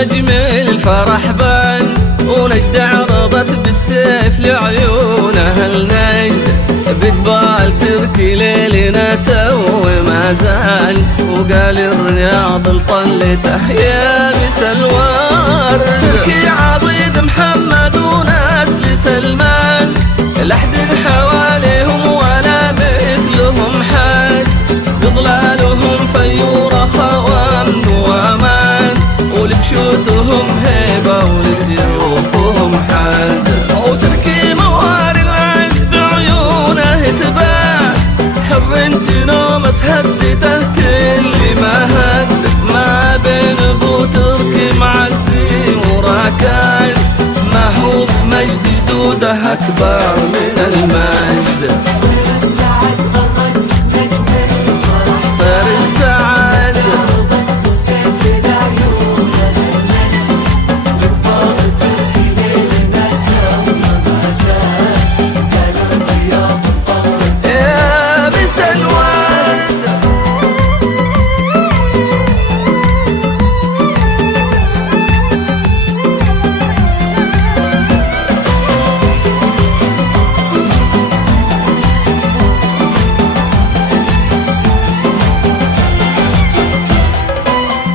نجم الفرح بان، ونجد عرضت بالسيف لعيون أهل نجد، بقبال تركي ليلنا تو ما زال، وقال الرياض الطلته يا بسلوار. تركي عضيد محمد ونسل سلمان، لحد حواليهم ولا مثلهم حد، بظلالهم فيورة خوام وامان، ولبشوتهم هيبة ولسيوفهم حد. وتركي مواري العز بعيونه تبان، حر انت نومس هدته كل ما هد، ما بين ابو تركي معزي وراكان، ما هو بمجد جدوده اكبر من المجد.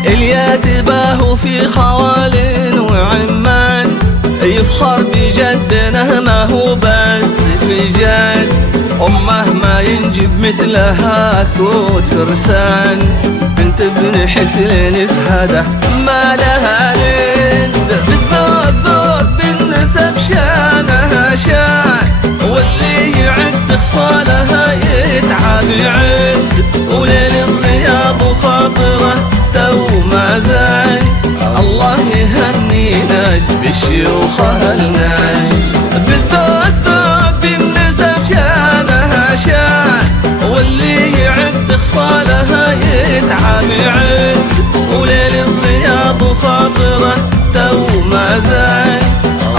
الياتباه في خوال وعمان، يفخر بجدنا ما هو بس في جد، أمه ما ينجب مثلها كوت فرسان، بنت ابن حسين فهده ما لها ند، بالذوق ذوق بالنسب شانها شان، واللي يعد خصالها يتعب يعد، وليل الرياض وخاطره تو ما زال، الله يهني نجد بالشيوخ النجد، بالذوق ذوق بالنسب شانها شان، واللي يعد خصالها يتعب يعد، وليل الرياض وخاطره تو ما زال،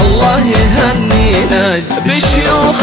الله يهني نجد بالشيوخ